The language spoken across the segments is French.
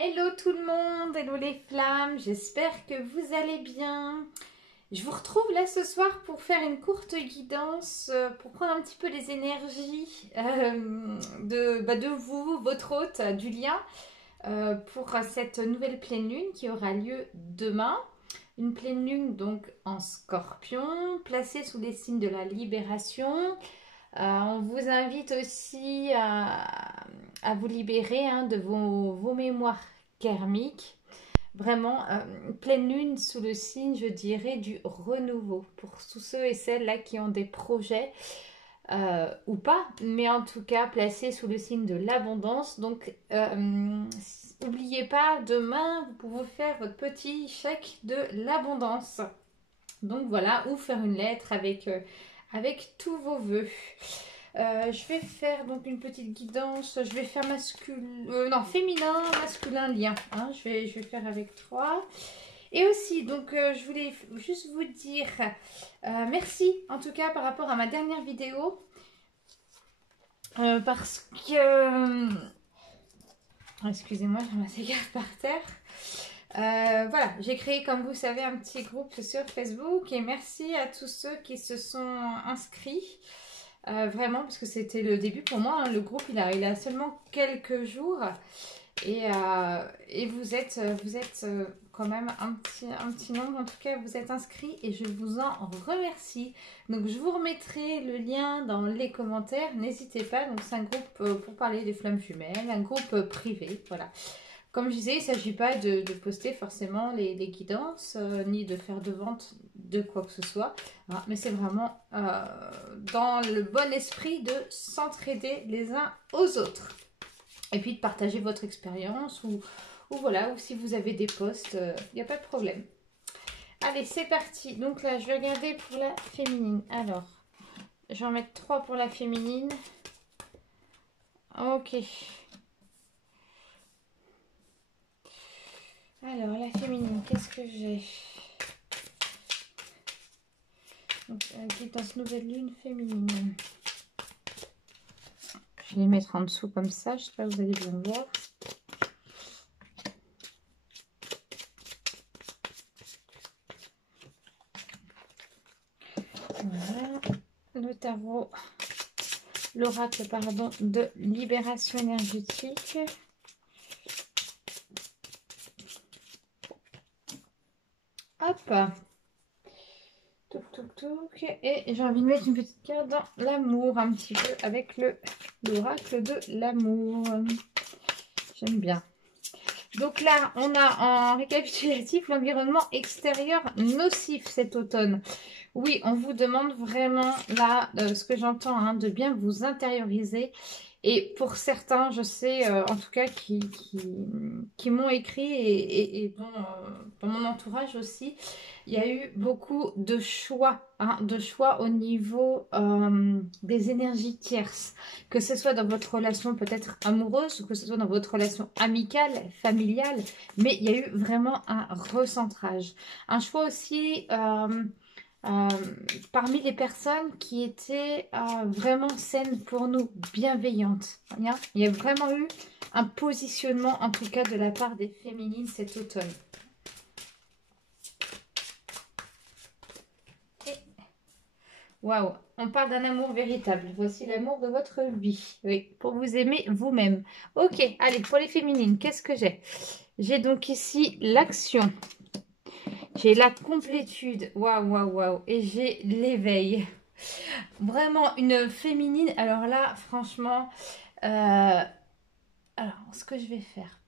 Hello tout le monde, hello les flammes, j'espère que vous allez bien. Je vous retrouve là ce soir pour faire une courte guidance, pour prendre un petit peu les énergies de vous, votre hôte, du lien, pour cette nouvelle pleine lune qui aura lieu demain. Une pleine lune donc en Scorpion, placée sous les signes de la libération. On vous invite aussi à vous libérer de vos mémoires karmiques. Vraiment, pleine lune sous le signe, je dirais, du renouveau. Pour tous ceux et celles là qui ont des projets ou pas, mais en tout cas placés sous le signe de l'abondance. Donc, n'oubliez pas, demain, vous pouvez faire votre petit chèque de l'abondance. Donc voilà, ou faire une lettre avec tous vos vœux. Je vais faire donc une petite guidance. Je vais faire féminin, masculin, lien. Je vais faire avec 3. Et aussi, donc, je voulais juste vous dire merci, en tout cas, par rapport à ma dernière vidéo. Parce que... excusez-moi, j'ai ma cigarette par terre. Voilà, j'ai créé, comme vous savez, un petit groupe sur Facebook. Et merci à tous ceux qui se sont inscrits. Vraiment, parce que c'était le début pour moi. Le groupe, il a seulement quelques jours. Et vous êtes quand même un petit nombre. En tout cas, vous êtes inscrits et je vous en remercie. Donc, je vous remettrai le lien dans les commentaires. N'hésitez pas. Donc, c'est un groupe pour parler des flammes jumelles. Un groupe privé. Voilà. Comme je disais, il ne s'agit pas de poster forcément les guidances, ni de faire de vente de quoi que ce soit. Mais c'est vraiment dans le bon esprit de s'entraider les uns aux autres. Et puis de partager votre expérience ou voilà, ou si vous avez des posts, il n'y a pas de problème. Allez, c'est parti. Donc là, je vais regarder pour la féminine. Alors, je vais en mettre 3 pour la féminine. Ok. Alors, la féminine, qu'est-ce que j'ai? Donc, guidance nouvelle lune féminine. Je vais les mettre en dessous comme ça, je sais pas, vous allez bien voir. Voilà, le tarot, l'oracle, pardon, de libération énergétique. Hop, touc. Et j'ai envie de mettre une petite carte dans l'amour, un petit peu, avec l'oracle de l'amour. J'aime bien. Donc là, on a en récapitulatif l'environnement extérieur nocif cet automne. Oui, on vous demande vraiment, là, ce que j'entends, de bien vous intérioriser. Et pour certains, je sais, en tout cas, qui m'ont écrit et dans mon entourage aussi, il y a eu beaucoup de choix au niveau des énergies tierces. Que ce soit dans votre relation peut-être amoureuse, ou que ce soit dans votre relation amicale, familiale, mais il y a eu vraiment un recentrage. Un choix aussi... parmi les personnes qui étaient vraiment saines pour nous, bienveillantes. Il y a vraiment eu un positionnement, en tout cas de la part des féminines cet automne. Waouh, on parle d'un amour véritable. Voici l'amour de votre vie. Oui, pour vous aimer vous-même. Ok, allez, pour les féminines, qu'est-ce que j'ai? J'ai donc ici l'action. J'ai la complétude. Waouh. Et j'ai l'éveil. Vraiment une féminine. Alors là, franchement, alors ce que je vais faire,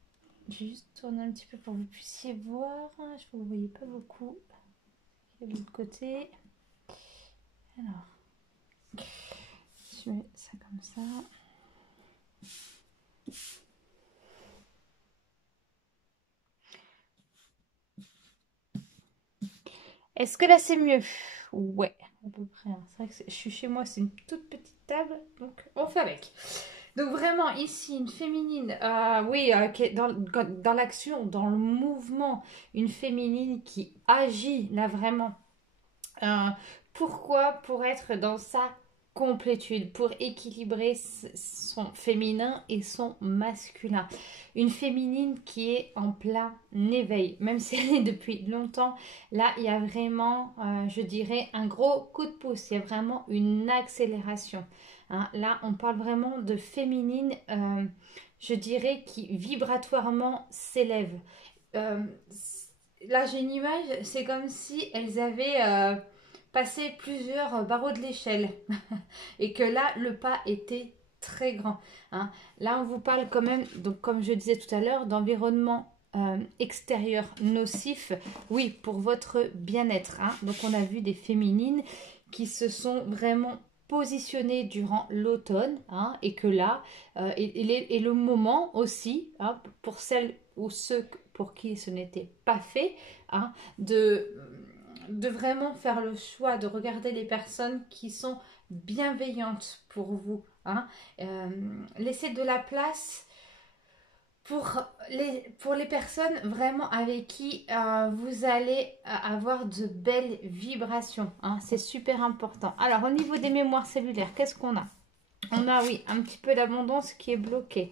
je vais juste tourner un petit peu pour que vous puissiez voir. Je ne vous voyez pas beaucoup. De l'autre côté. Alors, je mets ça comme ça. Est-ce que là c'est mieux? Ouais, à peu près. C'est vrai que je suis chez moi, c'est une toute petite table, donc on fait avec. Donc vraiment ici une féminine, oui, qui est dans l'action, dans le mouvement, une féminine qui agit là vraiment. Pourquoi? Pour être dans sa complétude pour équilibrer son féminin et son masculin. Une féminine qui est en plein éveil, même si elle est depuis longtemps. Là, il y a vraiment, je dirais, un gros coup de pouce. Il y a vraiment une accélération. Hein. Là, on parle vraiment de féminine, je dirais, qui vibratoirement s'élève. Euh, Là, j'ai une image, c'est comme si elles avaient passé plusieurs barreaux de l'échelle et que là, le pas était très grand. Hein. Là, on vous parle quand même, donc comme je disais tout à l'heure, d'environnement extérieur nocif, oui, pour votre bien-être. Hein. Donc, on a vu des féminines qui se sont vraiment positionnées durant l'automne, hein, et que là, et le moment aussi, hein, pour celles ou ceux pour qui ce n'était pas fait, hein, de vraiment faire le choix de regarder les personnes qui sont bienveillantes pour vous. Hein. Laissez de la place pour les personnes vraiment avec qui vous allez avoir de belles vibrations. Hein. C'est super important. Alors, au niveau des mémoires cellulaires, qu'est-ce qu'on a? On a, oui, un petit peu d'abondance qui est bloquée.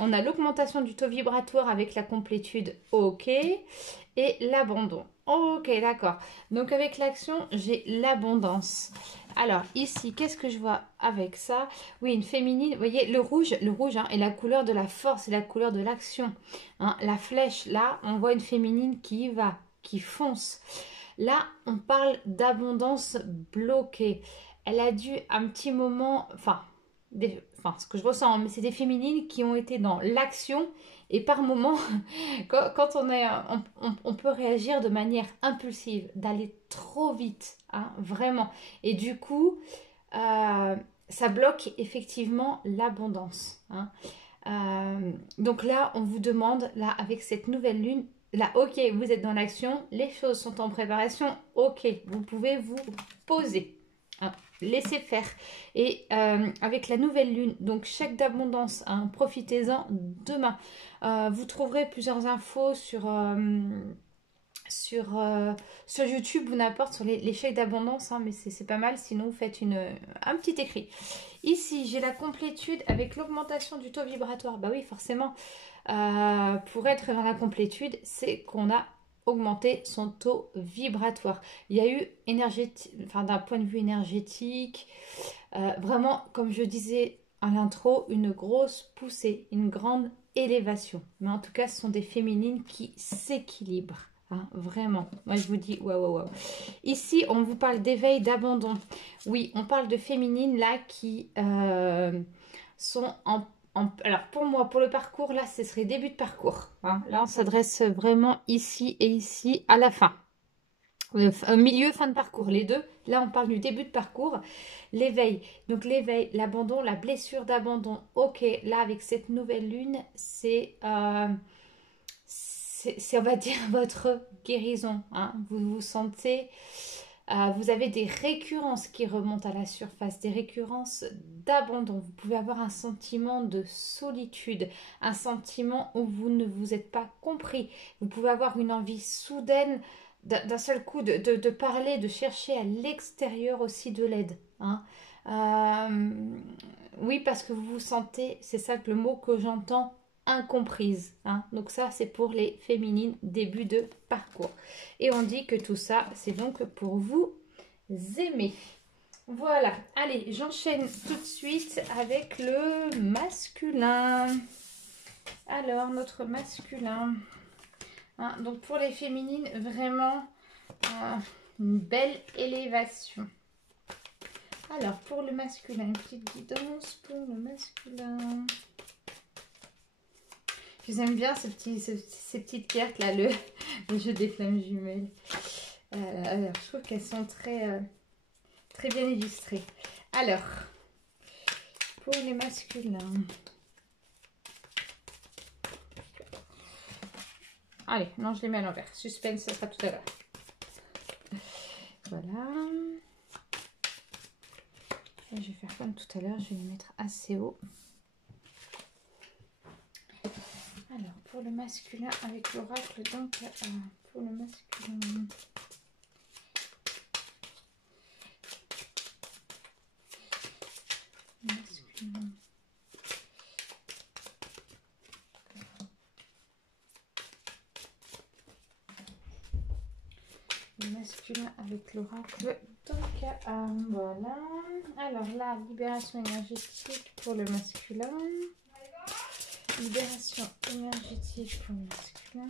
On a l'augmentation du taux vibratoire avec la complétude, ok. Et l'abandon, ok, d'accord. Donc avec l'action, j'ai l'abondance. Alors ici, qu'est-ce que je vois avec ça? Oui, une féminine, vous voyez, le rouge hein, est la couleur de la force, est la couleur de l'action. Hein, la flèche, là, on voit une féminine qui y va, qui fonce. Là, on parle d'abondance bloquée. Elle a dû un petit moment, enfin, ce que je ressens, mais c'est des féminines qui ont été dans l'action et par moment, quand on peut réagir de manière impulsive, d'aller trop vite, hein, vraiment. Et du coup, ça bloque effectivement l'abondance. Hein. Donc là, on vous demande, là, avec cette nouvelle lune, là, ok, vous êtes dans l'action, les choses sont en préparation, ok, vous pouvez vous poser. Hein, laissez faire. Et avec la nouvelle lune, donc chèque d'abondance, hein, profitez-en demain. Vous trouverez plusieurs infos sur YouTube ou n'importe sur les chèques d'abondance, hein, mais c'est pas mal. Sinon, vous faites un petit écrit. Ici, j'ai la complétude avec l'augmentation du taux vibratoire. Bah oui, forcément, pour être dans la complétude, c'est qu'on a augmenté son taux vibratoire. Il y a eu d'un point de vue énergétique, vraiment, comme je disais à l'intro, une grosse poussée, une grande élévation. Mais en tout cas, ce sont des féminines qui s'équilibrent. Hein, vraiment, moi je vous dis waouh. Ici, on vous parle d'éveil, d'abandon. Oui, on parle de féminines là qui sont alors pour moi, pour le parcours, là, ce serait début de parcours. Hein. Là, on s'adresse vraiment ici et ici à la fin. Milieu, fin de parcours, les deux. Là, on parle du début de parcours. L'éveil. Donc, l'éveil, l'abandon, la blessure d'abandon. Ok, là, avec cette nouvelle lune, c'est, on va dire, votre guérison. Hein. Vous vous sentez... vous avez des récurrences qui remontent à la surface, des récurrences d'abandon. Vous pouvez avoir un sentiment de solitude, un sentiment où vous ne vous êtes pas compris. Vous pouvez avoir une envie soudaine d'un seul coup de parler, de chercher à l'extérieur aussi de l'aide. Hein. Oui, parce que vous vous sentez, c'est ça que le mot que j'entends, incomprise. Hein. Donc ça, c'est pour les féminines, début de parcours. Et on dit que tout ça, c'est donc pour vous aimer. Voilà, allez, j'enchaîne tout de suite avec le masculin. Alors, notre masculin... Hein, donc pour les féminines, vraiment une belle élévation. Alors pour le masculin, une petite guidance pour le masculin. Je vous aime bien ces petites cartes là, le jeu des flammes jumelles. Alors je trouve qu'elles sont très bien illustrées. Alors pour les masculins. Allez, non, je les mets à l'envers. Suspense, ça sera tout à l'heure. Voilà. Et je vais faire comme tout à l'heure. Je vais les mettre assez haut. Alors, pour le masculin, avec l'oracle, donc, pour le masculin... Le masculin avec l'oracle. Donc, voilà. Alors là, libération énergétique pour le masculin. Libération énergétique pour le masculin.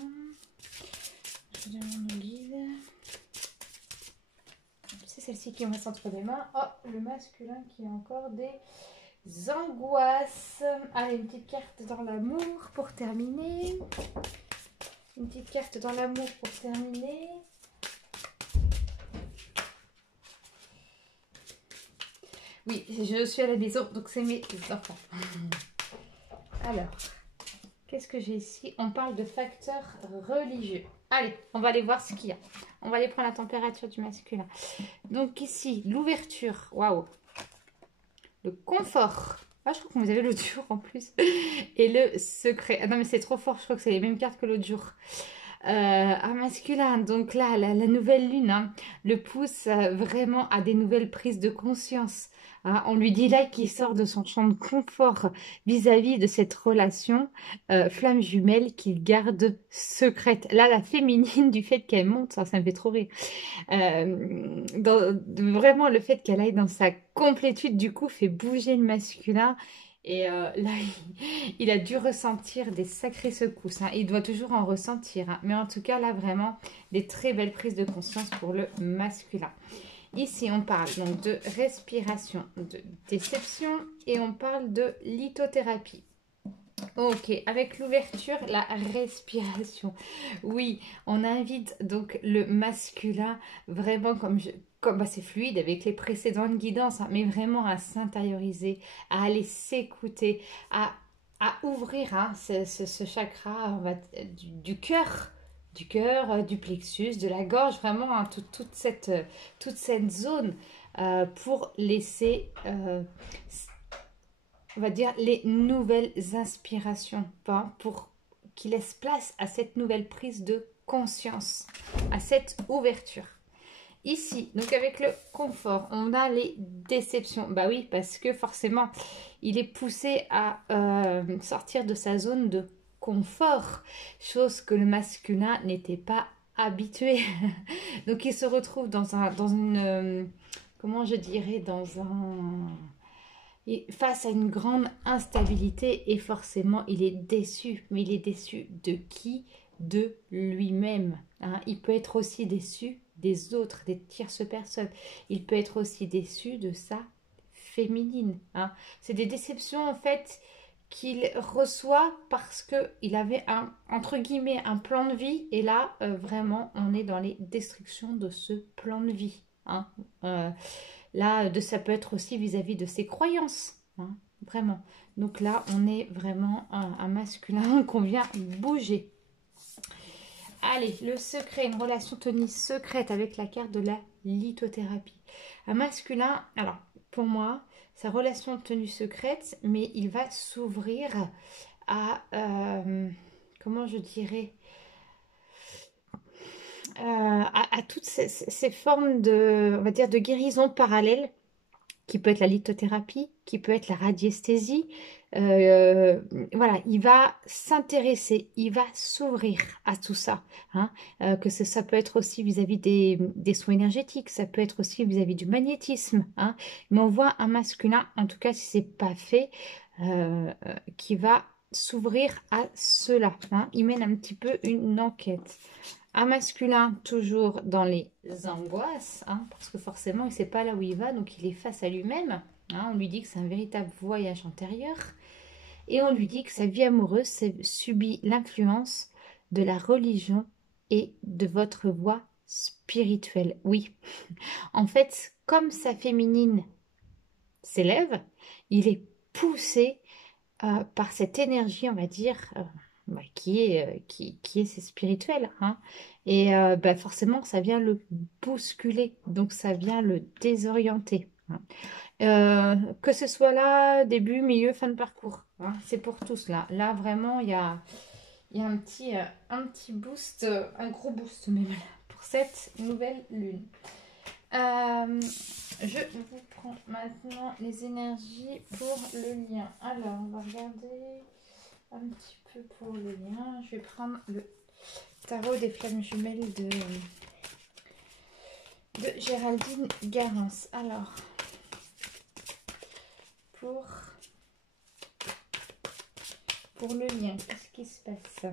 Je demande au guide. C'est celle-ci qui me reste entre les mains. Oh, le masculin qui a encore des angoisses. Allez, une petite carte dans l'amour pour terminer. Une petite carte dans l'amour pour terminer. Oui, je suis à la maison, donc c'est mes enfants. Alors, qu'est-ce que j'ai ici? On parle de facteurs religieux. Allez, on va aller voir ce qu'il y a. On va aller prendre la température du masculin. Donc ici, l'ouverture. Waouh. Le confort. Ah, je crois que vous avez l'autre jour en plus. Et le secret. Ah non, mais c'est trop fort. Je crois que c'est les mêmes cartes que l'autre jour. Un masculin, donc là, la nouvelle lune, hein, le pousse vraiment à des nouvelles prises de conscience. Hein. On lui dit là qu'il sort de son champ de confort vis-à-vis de cette relation flamme jumelle qu'il garde secrète. Là, la féminine, du fait qu'elle monte, ça me fait trop rire. Vraiment, le fait qu'elle aille dans sa complétude, du coup, fait bouger le masculin. Et là, il a dû ressentir des sacrées secousses. Hein. Il doit toujours en ressentir. Hein. Mais en tout cas, là, vraiment, des très belles prises de conscience pour le masculin. Ici, on parle donc de respiration, de déception et on parle de lithothérapie. Ok, avec l'ouverture, la respiration. Oui, on invite donc le masculin vraiment comme c'est fluide avec les précédentes guidances, hein, mais vraiment à s'intérioriser, à aller s'écouter, à ouvrir hein, ce chakra du cœur. Du cœur, du plexus, de la gorge, vraiment hein, toute cette zone pour laisser on va dire, les nouvelles inspirations, hein, pour qu'il laisse place à cette nouvelle prise de conscience, à cette ouverture. Ici, donc avec le confort, on a les déceptions. Bah oui, parce que forcément, il est poussé à sortir de sa zone de confort, chose que le masculin n'était pas habitué. Donc il se retrouve dans une, comment je dirais, face à une grande instabilité et forcément il est déçu. Mais il est déçu de qui? De lui-même. Hein. Il peut être aussi déçu des autres, des tierces personnes. Il peut être aussi déçu de sa féminine. Hein. C'est des déceptions en fait qu'il reçoit parce qu'il avait entre guillemets un plan de vie et là vraiment on est dans les destructions de ce plan de vie. Hein. Là, ça peut être aussi vis-à-vis de ses croyances, hein, vraiment. Donc là, on est vraiment un masculin qu'on vient bouger. Allez, le secret, une relation tenue secrète avec la carte de la lithothérapie. Un masculin, alors pour moi, sa relation tenue secrète, mais il va s'ouvrir à, comment je dirais, à toutes ces formes de, on va dire, de guérison parallèle, qui peut être la lithothérapie, qui peut être la radiesthésie. Voilà, il va s'intéresser, il va s'ouvrir à tout ça. Hein, ça peut être aussi vis-à-vis des soins énergétiques, ça peut être aussi vis-à-vis du magnétisme. Hein, mais on voit un masculin, en tout cas si c'est pas fait, qui va s'ouvrir à cela. Hein, il mène un petit peu une enquête. Un masculin toujours dans les angoisses, hein, parce que forcément il ne sait pas là où il va, donc il est face à lui-même. Hein, on lui dit que c'est un véritable voyage intérieur et on lui dit que sa vie amoureuse subit l'influence de la religion et de votre voie spirituelle. Oui, en fait, comme sa féminine s'élève, il est poussé par cette énergie, on va dire, qui est spirituel. Hein. Et forcément, ça vient le bousculer, donc ça vient le désorienter. Hein. Que ce soit là, début, milieu, fin de parcours. Hein. C'est pour tous là. Là, vraiment, il y a un petit boost, un gros boost même, pour cette nouvelle lune. Je vous prends maintenant les énergies pour le lien. Alors, on va regarder un petit peu pour le lien. Je vais prendre le tarot des flammes jumelles de Géraldine Garance. Alors, pour le lien, qu'est-ce qui se passe?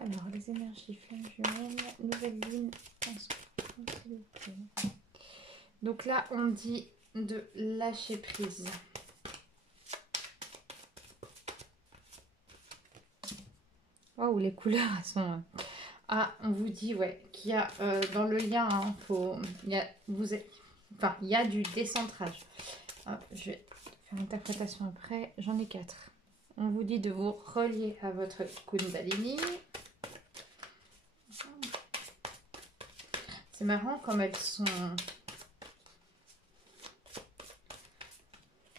Alors, les énergies flammes jumelles, nouvelle ligne. Donc là, on dit de lâcher prise. Oh, les couleurs sont... Ah, on vous dit, ouais, qu'il y a dans le lien, hein, il y a du décentrage. Hop, je vais faire une interprétation après. J'en ai 4. On vous dit de vous relier à votre Kundalini. C'est marrant comme elles sont...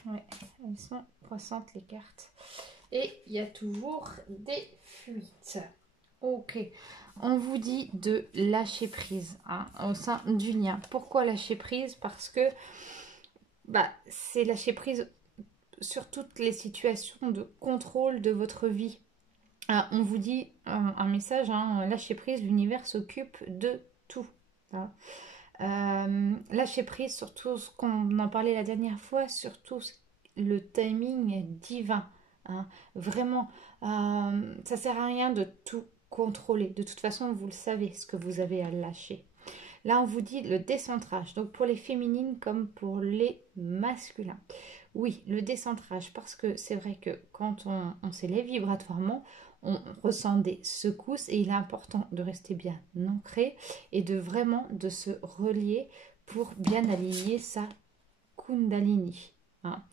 Ouais, elles sont croissantes les cartes. Et il y a toujours des fuites. Ok, on vous dit de lâcher prise hein, au sein du lien. Pourquoi lâcher prise? Parce que c'est lâcher prise sur toutes les situations de contrôle de votre vie. On vous dit un message, hein, lâcher prise, l'univers s'occupe de tout. Hein. Lâcher prise sur tout ce qu'on en parlait la dernière fois, surtout le timing divin. Hein. Vraiment, ça sert à rien de tout contrôler. De toute façon, vous le savez ce que vous avez à lâcher. Là, on vous dit le décentrage. Donc, pour les féminines comme pour les masculins. Oui, le décentrage, parce que c'est vrai que quand on s'élève vibratoirement, on ressent des secousses et il est important de rester bien ancré et de vraiment de se relier pour bien aligner sa Kundalini. Hein.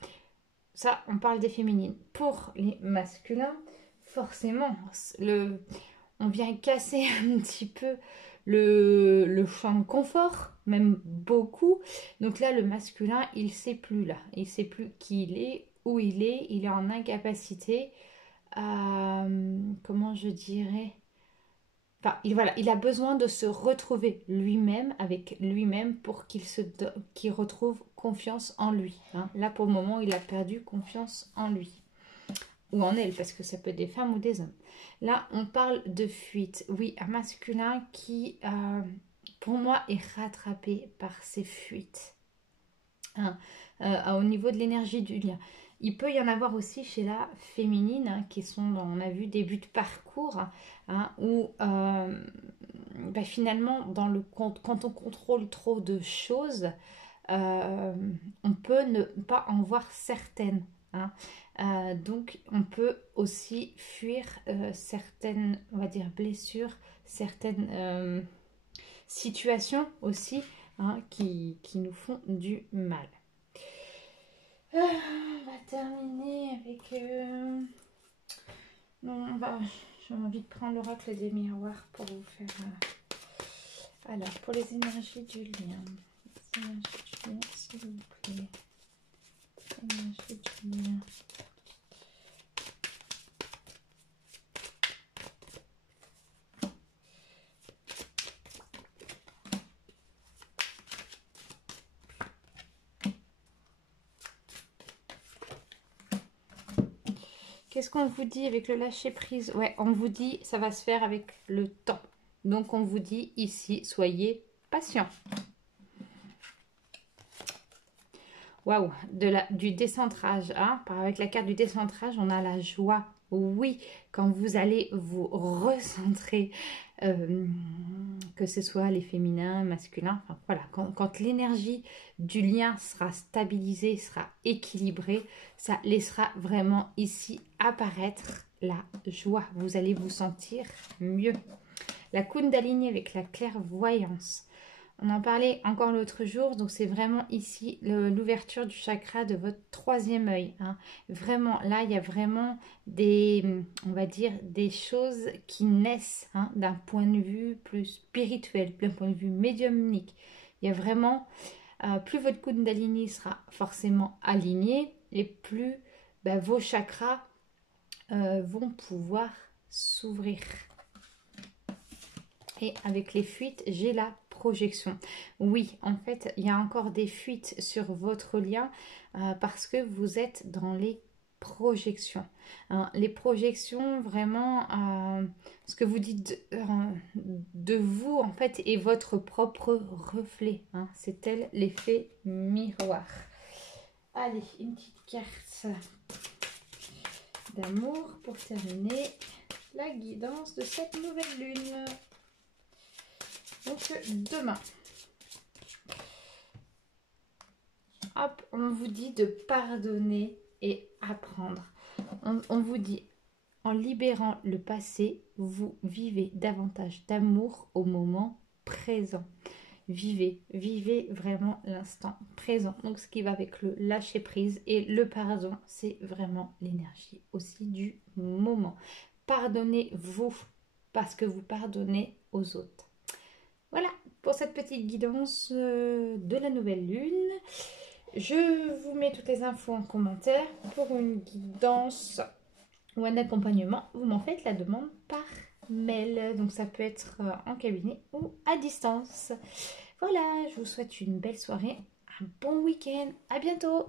Ça, on parle des féminines. Pour les masculins, forcément, on vient casser un petit peu le champ de confort, même beaucoup. Donc là, le masculin, il ne sait plus là. Il ne sait plus qui il est, où il est en incapacité à, comment je dirais... Enfin, il a besoin de se retrouver lui-même avec lui-même pour qu'il retrouve confiance en lui. Hein. Là, pour le moment, il a perdu confiance en lui. Ou en elle, parce que ça peut être des femmes ou des hommes. Là, on parle de fuite. Oui, un masculin qui, pour moi, est rattrapé par ses fuites. Hein, au niveau de l'énergie du lien. Il peut y en avoir aussi chez la féminine, hein, qui sont, on a vu, début de parcours, hein, où finalement, quand on contrôle trop de choses, on peut ne pas en voir certaines. Hein. Donc, on peut aussi fuir certaines, on va dire, blessures, certaines situations aussi hein, qui nous font du mal. On va terminer avec... j'ai envie de prendre l'oracle des miroirs pour vous faire... Alors, pour les énergies du lien. Les énergies du lien, s'il vous plaît. Énergie du lien. Qu'est-ce qu'on vous dit avec le lâcher prise? Ouais, on vous dit ça va se faire avec le temps. Donc on vous dit ici, soyez patient. Waouh, du décentrage. Hein? Avec la carte du décentrage, on a la joie. Oui, quand vous allez vous recentrer, que ce soit les féminins, masculins, enfin voilà, quand l'énergie du lien sera stabilisée, sera équilibrée, ça laissera vraiment ici apparaître la joie. Vous allez vous sentir mieux. La Kundalini avec la clairvoyance. On en parlait encore l'autre jour, donc c'est vraiment ici l'ouverture du chakra de votre troisième œil. Hein. Vraiment, là, il y a vraiment on va dire, des choses qui naissent hein, d'un point de vue plus spirituel, d'un point de vue médiumnique. Il y a vraiment, plus votre Kundalini sera forcément aligné et plus vos chakras vont pouvoir s'ouvrir. Et avec les fuites, j'ai la projection. Oui, en fait, il y a encore des fuites sur votre lien parce que vous êtes dans les projections. Hein, les projections, vraiment, ce que vous dites de vous, en fait, est votre propre reflet. Hein, c'est tel l'effet miroir. Allez, une petite carte d'amour pour terminer la guidance de cette nouvelle lune. Donc demain, hop, on vous dit de pardonner et apprendre. On vous dit, en libérant le passé, vous vivez davantage d'amour au moment présent. Vivez vraiment l'instant présent. Donc ce qui va avec le lâcher prise et le pardon, c'est vraiment l'énergie aussi du moment. Pardonnez-vous parce que vous pardonnez aux autres. Voilà pour cette petite guidance de la nouvelle lune. Je vous mets toutes les infos en commentaire. Pour une guidance ou un accompagnement, vous m'en faites la demande par mail. Donc ça peut être en cabinet ou à distance. Voilà, je vous souhaite une belle soirée, un bon week-end. À bientôt.